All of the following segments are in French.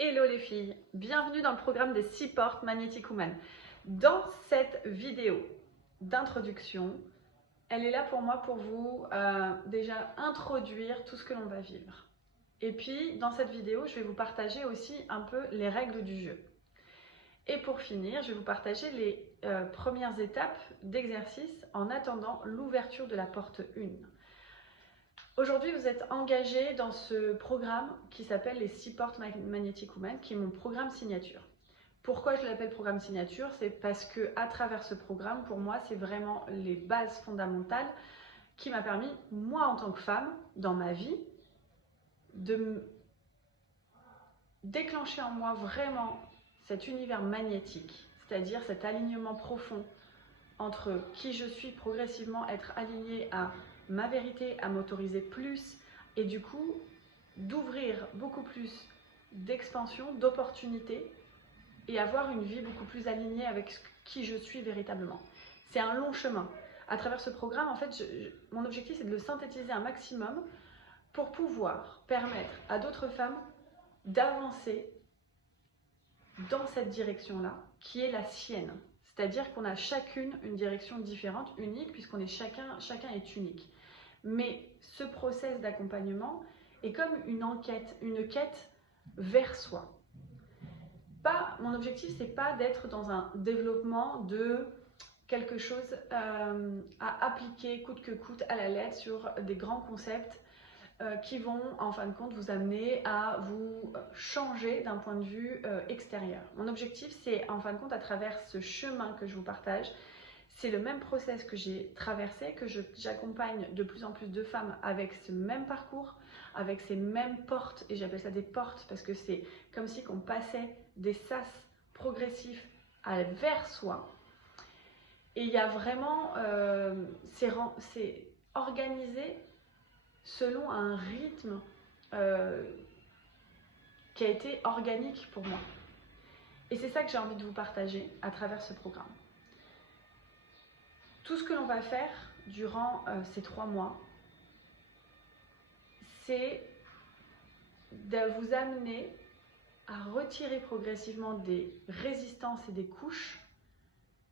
Hello les filles, bienvenue dans le programme des 6 portes Magnetic Woman. Dans cette vidéo d'introduction, elle est là pour moi pour vous déjà introduire tout ce que l'on va vivre. Et puis dans cette vidéo, je vais vous partager aussi un peu les règles du jeu. Et pour finir, je vais vous partager les premières étapes d'exercice en attendant l'ouverture de la porte 1. Aujourd'hui, vous êtes engagé dans ce programme qui s'appelle les 6 portes Magnetic Woman, qui est mon programme signature. Pourquoi je l'appelle programme signature? C'est parce que à travers ce programme, pour moi, c'est vraiment les bases fondamentales qui m'a permis, moi en tant que femme, dans ma vie, de déclencher en moi vraiment cet univers magnétique, c'est-à-dire cet alignement profond entre qui je suis, progressivement être alignée à ma vérité, à m'autoriser plus et du coup d'ouvrir beaucoup plus d'expansion, d'opportunités et avoir une vie beaucoup plus alignée avec qui je suis véritablement. C'est un long chemin. À travers ce programme, en fait, mon objectif c'est de le synthétiser un maximum pour pouvoir permettre à d'autres femmes d'avancer dans cette direction-là qui est la sienne. C'est-à-dire qu'on a chacune une direction différente, unique, puisqu'on est chacun est unique. Mais ce process d'accompagnement est comme une enquête, une quête vers soi. Mon objectif, c'est pas d'être dans un développement de quelque chose à appliquer coûte que coûte à la lettre sur des grands concepts qui vont en fin de compte vous amener à vous changer d'un point de vue extérieur. Mon objectif, c'est en fin de compte à travers ce chemin que je vous partage, c'est le même process que j'ai traversé, que j'accompagne de plus en plus de femmes avec ce même parcours, avec ces mêmes portes, et j'appelle ça des portes parce que c'est comme si on passait des sas progressifs vers soi. Et il y a vraiment, c'est organisé selon un rythme qui a été organique pour moi. Et c'est ça que j'ai envie de vous partager à travers ce programme. Tout ce que l'on va faire durant ces 3 mois, c'est de vous amener à retirer progressivement des résistances et des couches,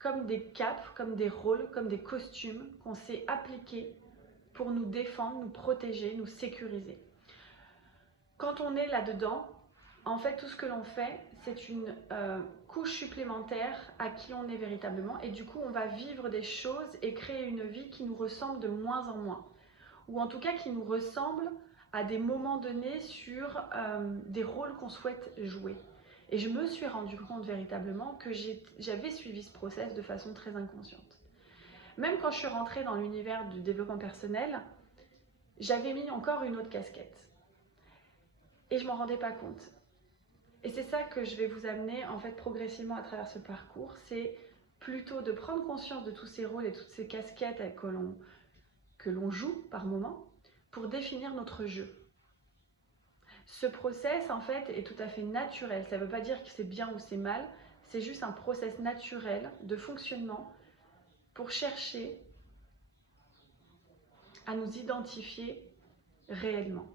comme des capes, comme des rôles, comme des costumes qu'on s'est appliqués pour nous défendre, nous protéger, nous sécuriser. Quand on est là-dedans, en fait, tout ce que l'on fait, c'est une couche supplémentaire à qui on est véritablement. Et du coup, on va vivre des choses et créer une vie qui nous ressemble de moins en moins. Ou en tout cas, qui nous ressemble à des moments donnés sur des rôles qu'on souhaite jouer. Et je me suis rendu compte véritablement que j'avais suivi ce process de façon très inconsciente. Même quand je suis rentrée dans l'univers du développement personnel, j'avais mis encore une autre casquette. Et je ne m'en rendais pas compte. Et c'est ça que je vais vous amener en fait progressivement à travers ce parcours, c'est plutôt de prendre conscience de tous ces rôles et toutes ces casquettes que l'on joue par moment pour définir notre jeu. Ce process en fait est tout à fait naturel, ça ne veut pas dire que c'est bien ou c'est mal, c'est juste un process naturel de fonctionnement pour chercher à nous identifier réellement.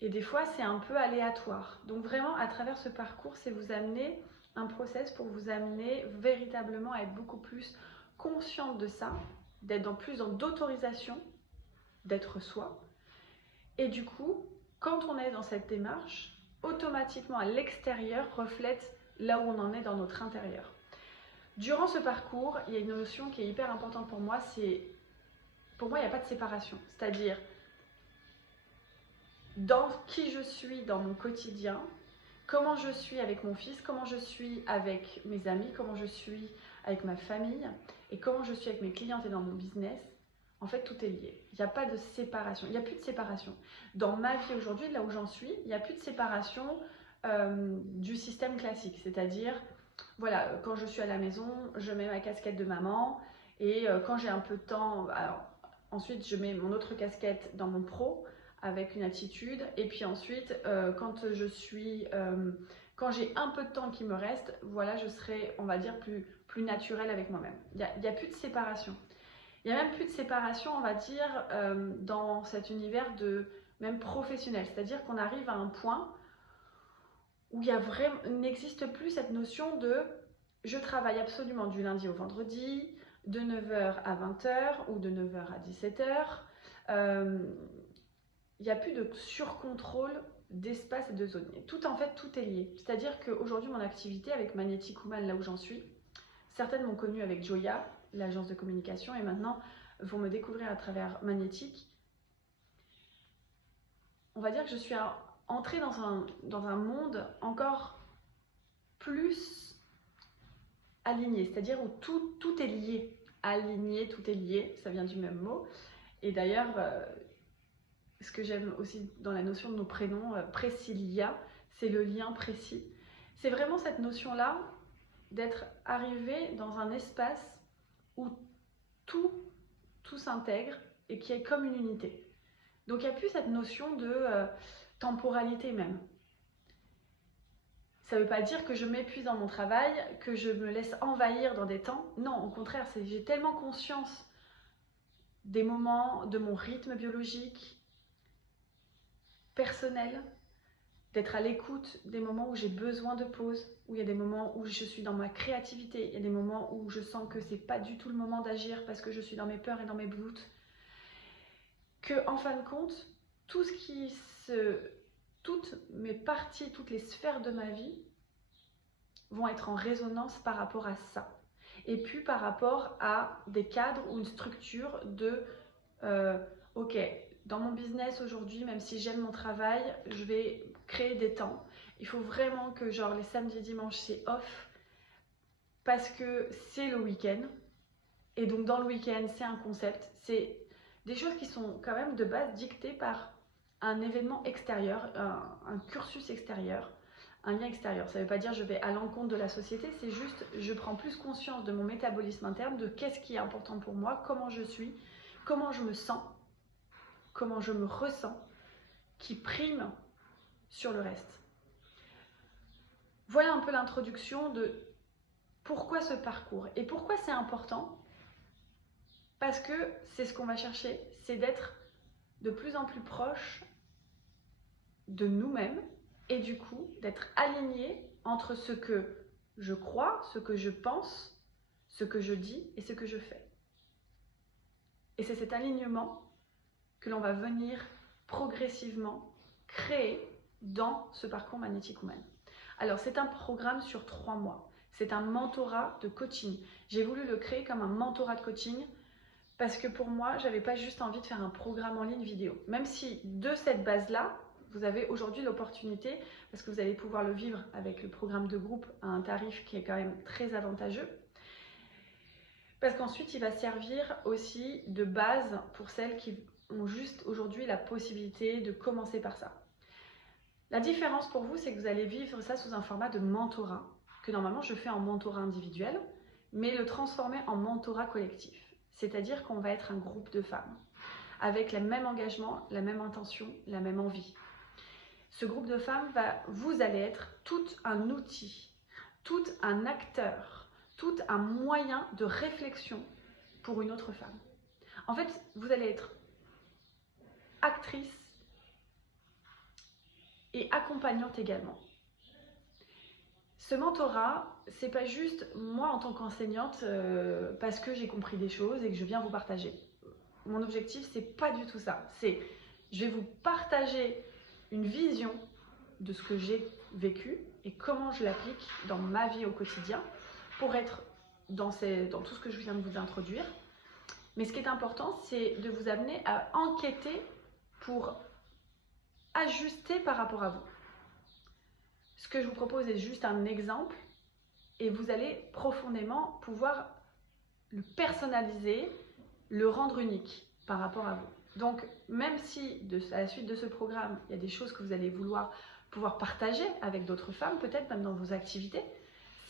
Et des fois, c'est un peu aléatoire. Donc vraiment, à travers ce parcours, c'est vous amener un process pour vous amener véritablement à être beaucoup plus consciente de ça, d'être plus dans d'autorisation, d'être soi. Et du coup, quand on est dans cette démarche, automatiquement à l'extérieur reflète là où on en est dans notre intérieur. Durant ce parcours, il y a une notion qui est hyper importante pour moi, pour moi, il n'y a pas de séparation. C'est-à-dire, dans qui je suis dans mon quotidien, comment je suis avec mon fils, comment je suis avec mes amis, comment je suis avec ma famille et comment je suis avec mes clientes et dans mon business, en fait tout est lié. Il n'y a pas de séparation, il n'y a plus de séparation. Dans ma vie aujourd'hui, là où j'en suis, il n'y a plus de séparation du système classique, c'est-à-dire, voilà, quand je suis à la maison, je mets ma casquette de maman et quand j'ai un peu de temps, alors, ensuite je mets mon autre casquette dans mon pro, avec une attitude, et puis ensuite quand j'ai un peu de temps qui me reste, voilà, je serai, on va dire, plus naturelle avec moi-même. Il n'y a plus de séparation. Il n'y a même plus de séparation, on va dire, dans cet univers de même professionnel, c'est-à-dire qu'on arrive à un point où il n'existe plus cette notion de je travaille absolument du lundi au vendredi, de 9h à 20h ou de 9h à 17h. Il n'y a plus de surcontrôle d'espace et de zone. En fait, tout est lié. C'est-à-dire qu'aujourd'hui, mon activité avec Magnetic Woman, là où j'en suis, certaines m'ont connue avec Joya, l'agence de communication, et maintenant vont me découvrir à travers Magnetic. On va dire que je suis entrée dans un monde encore plus aligné, c'est-à-dire où tout est lié. Aligné, tout est lié, ça vient du même mot. Et d'ailleurs, ce que j'aime aussi dans la notion de nos prénoms, Précilia, c'est le lien précis. C'est vraiment cette notion-là d'être arrivé dans un espace où tout s'intègre et qui est comme une unité. Donc il n'y a plus cette notion de temporalité même. Ça ne veut pas dire que je m'épuise dans mon travail, que je me laisse envahir dans des temps. Non, au contraire, j'ai tellement conscience des moments, de mon rythme biologique, personnel, d'être à l'écoute des moments où j'ai besoin de pause, où il y a des moments où je suis dans ma créativité, il y a des moments où je sens que c'est pas du tout le moment d'agir parce que je suis dans mes peurs et dans mes doutes. Que en fin de compte, toutes mes parties, toutes les sphères de ma vie vont être en résonance par rapport à ça. Et puis par rapport à des cadres ou une structure de ok, dans mon business aujourd'hui, même si j'aime mon travail, je vais créer des temps. Il faut vraiment que genre les samedis et dimanches c'est off parce que c'est le week-end. Et donc dans le week-end, c'est un concept, c'est des choses qui sont quand même de base dictées par un événement extérieur, un cursus extérieur, un lien extérieur. Ça ne veut pas dire je vais à l'encontre de la société, c'est juste je prends plus conscience de mon métabolisme interne, de qu'est-ce qui est important pour moi, comment je suis, comment je me sens, comment je me ressens, qui prime sur le reste. Voilà un peu l'introduction de pourquoi ce parcours et pourquoi c'est important. Parce que c'est ce qu'on va chercher, c'est d'être de plus en plus proche de nous-mêmes et du coup d'être aligné entre ce que je crois, ce que je pense, ce que je dis et ce que je fais. Et c'est cet alignement que l'on va venir progressivement créer dans ce parcours Magnetic Woman. Alors c'est un programme sur 3 mois, c'est un mentorat de coaching. J'ai voulu le créer comme un mentorat de coaching parce que pour moi, j'avais pas juste envie de faire un programme en ligne vidéo. Même si de cette base-là, vous avez aujourd'hui l'opportunité, parce que vous allez pouvoir le vivre avec le programme de groupe à un tarif qui est quand même très avantageux. Parce qu'ensuite, il va servir aussi de base pour celles qui ont juste aujourd'hui la possibilité de commencer par ça. La différence pour vous, c'est que vous allez vivre ça sous un format de mentorat, que normalement je fais en mentorat individuel, mais le transformer en mentorat collectif. C'est-à-dire qu'on va être un groupe de femmes, avec le même engagement, la même intention, la même envie. Ce groupe de femmes, vous allez être tout un outil, tout un acteur, tout un moyen de réflexion pour une autre femme. En fait, vous allez être actrice et accompagnante également. Ce mentorat, c'est pas juste moi en tant qu'enseignante parce que j'ai compris des choses et que je viens vous partager. Mon objectif, c'est pas du tout ça. C'est je vais vous partager une vision de ce que j'ai vécu et comment je l'applique dans ma vie au quotidien pour être dans tout ce que je viens de vous introduire. Mais ce qui est important, c'est de vous amener à enquêter pour ajuster par rapport à vous. Ce que je vous propose est juste un exemple et vous allez profondément pouvoir le personnaliser, le rendre unique par rapport à vous. Donc, même si à la suite de ce programme, il y a des choses que vous allez vouloir pouvoir partager avec d'autres femmes, peut-être même dans vos activités,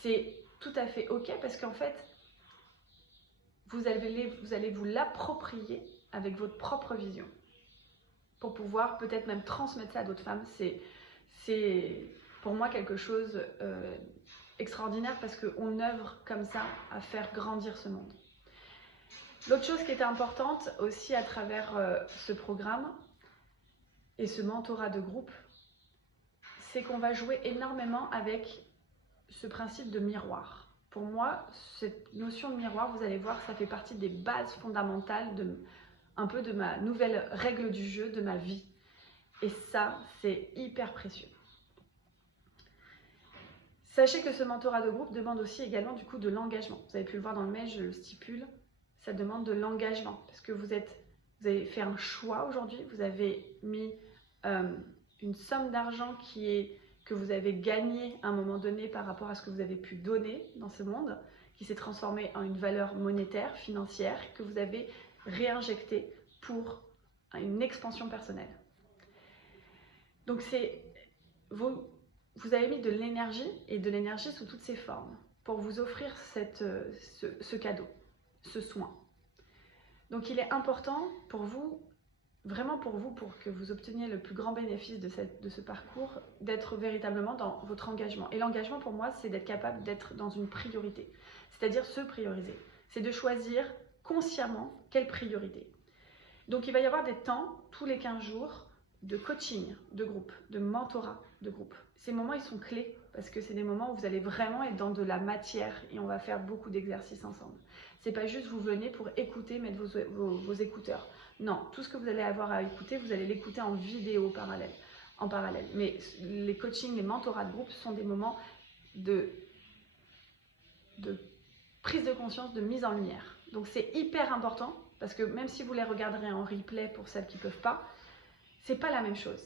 c'est tout à fait OK parce qu'en fait, vous allez vous l'approprier avec votre propre vision pour pouvoir peut-être même transmettre ça à d'autres femmes. C'est pour moi quelque chose extraordinaire parce qu'on œuvre comme ça à faire grandir ce monde. L'autre chose qui était importante aussi à travers ce programme et ce mentorat de groupe, c'est qu'on va jouer énormément avec ce principe de miroir. Pour moi, cette notion de miroir, vous allez voir, ça fait partie des bases fondamentales un peu de ma nouvelle règle du jeu, de ma vie. Et ça, c'est hyper précieux. Sachez que ce mentorat de groupe demande aussi également du coup de l'engagement. Vous avez pu le voir dans le mail, je le stipule, ça demande de l'engagement parce que vous avez fait un choix aujourd'hui, vous avez mis une somme d'argent que vous avez gagné à un moment donné par rapport à ce que vous avez pu donner dans ce monde, qui s'est transformé en une valeur monétaire, financière, que vous avez réinjecté pour une expansion personnelle. Donc vous avez mis de l'énergie, et de l'énergie sous toutes ses formes, pour vous offrir ce cadeau, ce soin. Donc il est important pour vous, vraiment pour vous, pour que vous obteniez le plus grand bénéfice de ce parcours, d'être véritablement dans votre engagement. Et l'engagement pour moi, c'est d'être capable d'être dans une priorité, c'est-à-dire se prioriser. C'est de choisir consciemment quelle priorité. Donc il va y avoir des temps, tous les 15 jours, de coaching de groupe, de mentorat de groupe. Ces moments, ils sont clés parce que c'est des moments où vous allez vraiment être dans de la matière et on va faire beaucoup d'exercices ensemble. C'est pas juste vous venez pour écouter, mettre vos écouteurs. Non, tout ce que vous allez avoir à écouter, vous allez l'écouter en vidéo en parallèle. Mais les coachings, les mentorats de groupe sont des moments de prise de conscience, de mise en lumière. Donc c'est hyper important parce que même si vous les regarderez en replay pour celles qui ne peuvent pas, c'est pas la même chose.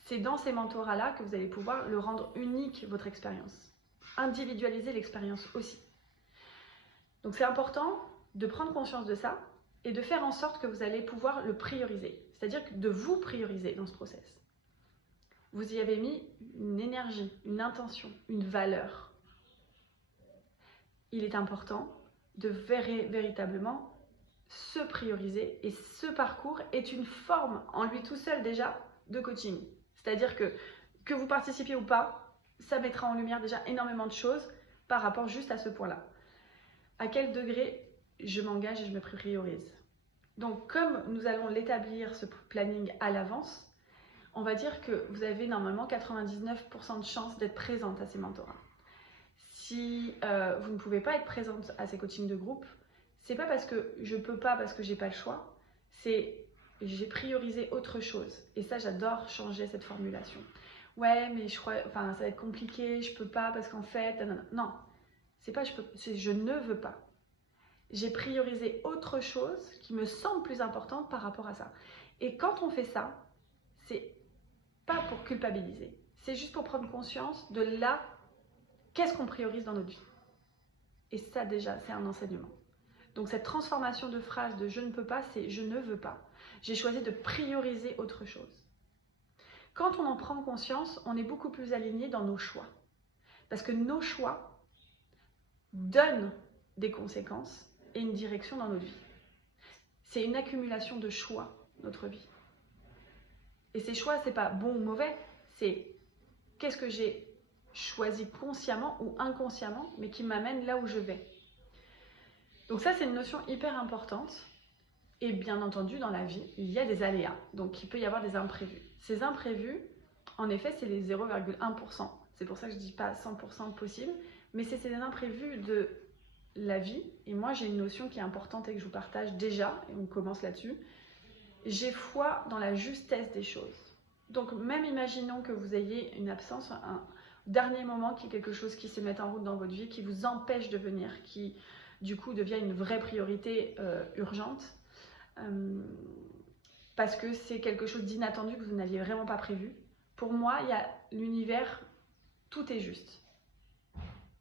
C'est dans ces mentorats-là que vous allez pouvoir le rendre unique, votre expérience. Individualiser l'expérience aussi. Donc c'est important de prendre conscience de ça et de faire en sorte que vous allez pouvoir le prioriser. C'est-à-dire de vous prioriser dans ce process. Vous y avez mis une énergie, une intention, une valeur. Il est important de véritablement se prioriser et ce parcours est une forme en lui tout seul déjà de coaching. C'est-à-dire que vous participiez ou pas, ça mettra en lumière déjà énormément de choses par rapport juste à ce point-là. À quel degré je m'engage et je me priorise. Donc comme nous allons l'établir ce planning à l'avance, on va dire que vous avez normalement 99% de chances d'être présente à ces mentorats. Si vous ne pouvez pas être présente à ces coachings de groupe, c'est pas parce que je peux pas, parce que j'ai pas le choix, c'est j'ai priorisé autre chose. Et ça, j'adore changer cette formulation. Ouais, mais je crois, ça va être compliqué, je peux pas parce qu'en fait, non, c'est pas c'est je ne veux pas. J'ai priorisé autre chose qui me semble plus importante par rapport à ça. Et quand on fait ça, c'est pas pour culpabiliser, c'est juste pour prendre conscience de là, qu'est-ce qu'on priorise dans notre vie. Et ça déjà, c'est un enseignement. Donc cette transformation de phrase de je ne peux pas, c'est je ne veux pas. J'ai choisi de prioriser autre chose. Quand on en prend conscience, on est beaucoup plus aligné dans nos choix. Parce que nos choix donnent des conséquences et une direction dans notre vie. C'est une accumulation de choix, notre vie. Et ces choix, c'est pas bon ou mauvais, c'est qu'est-ce que j'ai choisi consciemment ou inconsciemment, mais qui m'amène là où je vais. Donc ça, c'est une notion hyper importante. Et bien entendu, dans la vie, il y a des aléas. Donc, il peut y avoir des imprévus. Ces imprévus, en effet, c'est les 0,1%. C'est pour ça que je ne dis pas 100% possible. Mais c'est ces imprévus de la vie. Et moi, j'ai une notion qui est importante et que je vous partage déjà. Et on commence là-dessus. J'ai foi dans la justesse des choses. Donc, même imaginons que vous ayez une absence, un dernier moment, qui est quelque chose qui se met en route dans votre vie, qui vous empêche de venir, qui du coup devient une vraie priorité urgente. Parce que c'est quelque chose d'inattendu que vous n'aviez vraiment pas prévu. Pour moi, il y a l'univers, tout est juste.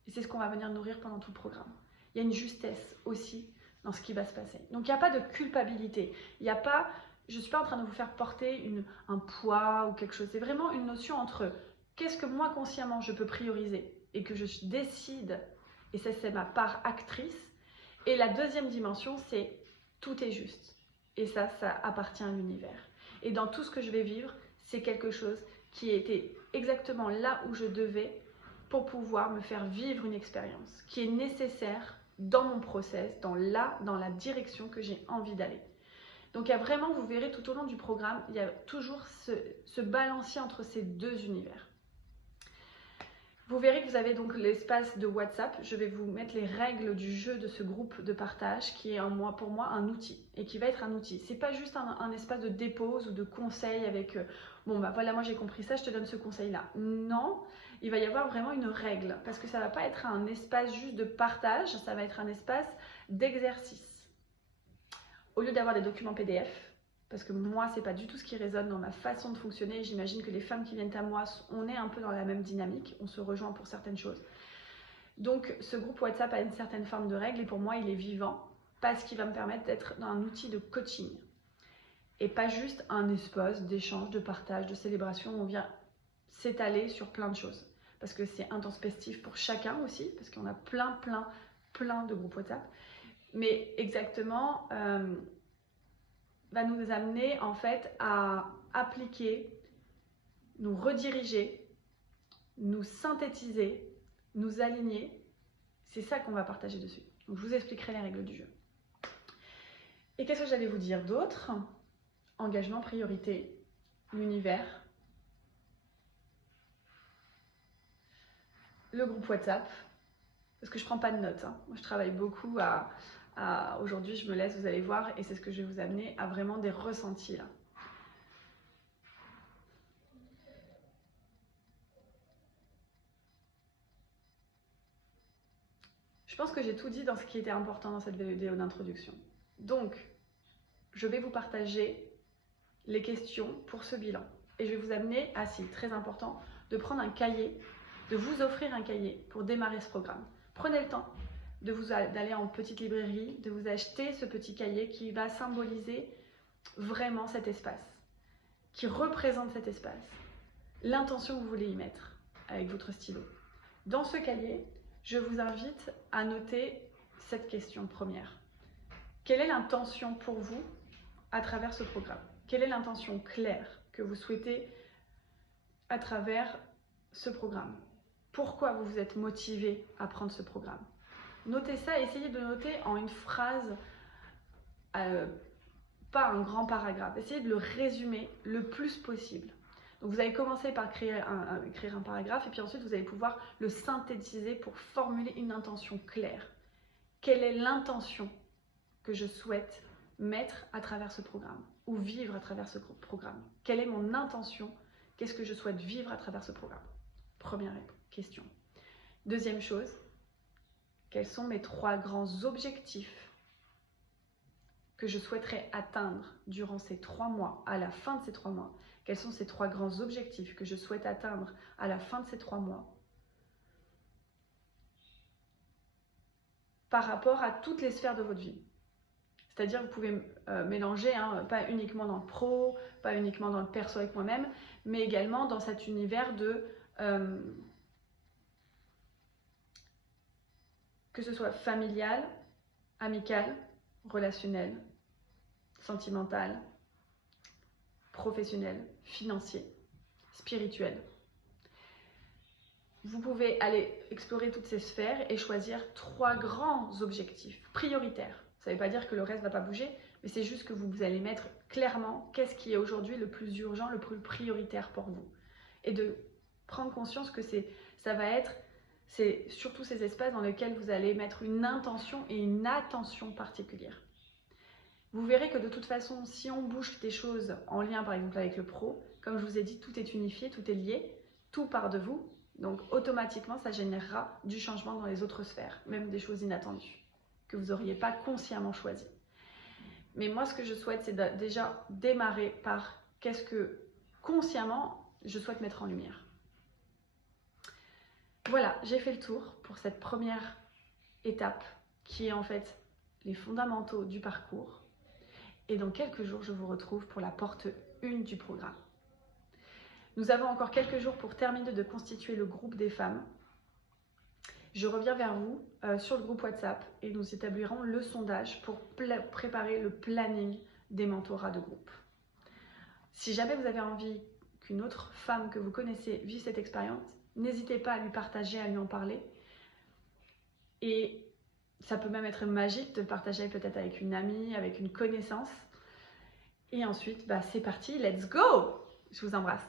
Et c'est ce qu'on va venir nourrir pendant tout le programme. Il y a une justesse aussi dans ce qui va se passer. Donc il n'y a pas de culpabilité. Il n'y a pas, je ne suis pas en train de vous faire porter un poids ou quelque chose. C'est vraiment une notion entre qu'est-ce que moi consciemment je peux prioriser et que je décide, et ça c'est ma part actrice. Et la deuxième dimension, c'est tout est juste. Et ça appartient à l'univers. Et dans tout ce que je vais vivre, c'est quelque chose qui était exactement là où je devais pour pouvoir me faire vivre une expérience qui est nécessaire dans mon process, dans la direction que j'ai envie d'aller. Donc il y a vraiment, vous verrez tout au long du programme, il y a toujours ce balancier entre ces deux univers. Vous verrez que vous avez donc l'espace de WhatsApp. Je vais vous mettre les règles du jeu de ce groupe de partage qui est pour moi un outil et qui va être un outil. C'est pas juste un espace de dépose ou de conseil avec bon bah voilà, moi j'ai compris ça, je te donne ce conseil là. Non, il va y avoir vraiment une règle parce que ça va pas être un espace juste de partage, ça va être un espace d'exercice. Au lieu d'avoir des documents PDF, parce que moi, c'est pas du tout ce qui résonne dans ma façon de fonctionner. J'imagine que les femmes qui viennent à moi, on est un peu dans la même dynamique, on se rejoint pour certaines choses. Donc, ce groupe WhatsApp a une certaine forme de règle et pour moi, il est vivant parce qu'il va me permettre d'être dans un outil de coaching et pas juste un espace d'échange, de partage, de célébration où on vient s'étaler sur plein de choses. Parce que c'est intempestif pour chacun aussi, parce qu'on a plein de groupes WhatsApp. Mais exactement... va nous amener en fait à appliquer, nous rediriger, nous synthétiser, nous aligner. C'est ça qu'on va partager dessus. Donc, je vous expliquerai les règles du jeu. Et qu'est-ce que j'allais vous dire d'autre? Engagement, priorité, l'univers, le groupe WhatsApp, parce que je ne prends pas de notes. Moi, je travaille beaucoup aujourd'hui, je me laisse, vous allez voir, et c'est ce que je vais vous amener à vraiment des ressentis là. Je pense que j'ai tout dit dans ce qui était important dans cette vidéo d'introduction. Donc, je vais vous partager les questions pour ce bilan. Et je vais vous amener à, si très important, de prendre un cahier, de vous offrir un cahier pour démarrer ce programme. Prenez le temps d'aller en petite librairie, de vous acheter ce petit cahier qui va symboliser vraiment cet espace, qui représente cet espace, l'intention que vous voulez y mettre avec votre stylo. Dans ce cahier, je vous invite à noter cette question première. Quelle est l'intention pour vous à travers ce programme? Quelle est l'intention claire que vous souhaitez à travers ce programme? Pourquoi vous vous êtes motivé à prendre ce programme? Notez ça, essayez de noter en une phrase, pas un grand paragraphe. Essayez de le résumer le plus possible. Donc vous allez commencer par écrire un paragraphe et puis ensuite vous allez pouvoir le synthétiser pour formuler une intention claire. Quelle est l'intention que je souhaite mettre à travers ce programme ou vivre à travers ce programme? Quelle est mon intention? Qu'est-ce que je souhaite vivre à travers ce programme? Première question. Deuxième chose, quels sont mes 3 grands objectifs que je souhaiterais atteindre durant ces 3 mois, à la fin de ces 3 mois? Quels sont ces 3 grands objectifs que je souhaite atteindre à la fin de ces 3 mois par rapport à toutes les sphères de votre vie? C'est-à-dire vous pouvez mélanger, pas uniquement dans le pro, pas uniquement dans le perso avec moi-même, mais également dans cet univers de... que ce soit familial, amical, relationnel, sentimental, professionnel, financier, spirituel. Vous pouvez aller explorer toutes ces sphères et choisir 3 grands objectifs prioritaires. Ça ne veut pas dire que le reste ne va pas bouger, mais c'est juste que vous allez mettre clairement qu'est-ce qui est aujourd'hui le plus urgent, le plus prioritaire pour vous. Et de prendre conscience que c'est surtout ces espaces dans lesquels vous allez mettre une intention et une attention particulière. Vous verrez que de toute façon, si on bouge des choses en lien par exemple avec le pro, comme je vous ai dit, tout est unifié, tout est lié, tout part de vous. Donc automatiquement, ça générera du changement dans les autres sphères, même des choses inattendues, que vous n'auriez pas consciemment choisies. Mais moi, ce que je souhaite, c'est déjà démarrer par qu'est-ce que consciemment je souhaite mettre en lumière. Voilà, j'ai fait le tour pour cette première étape qui est en fait les fondamentaux du parcours. Et dans quelques jours, je vous retrouve pour la porte 1 du programme. Nous avons encore quelques jours pour terminer de constituer le groupe des femmes. Je reviens vers vous sur le groupe WhatsApp et nous établirons le sondage pour préparer le planning des mentorats de groupe. Si jamais vous avez envie qu'une autre femme que vous connaissez vive cette expérience, n'hésitez pas à lui partager, à lui en parler. Et ça peut même être magique de partager peut-être avec une amie, avec une connaissance. Et ensuite, c'est parti, let's go! Je vous embrasse.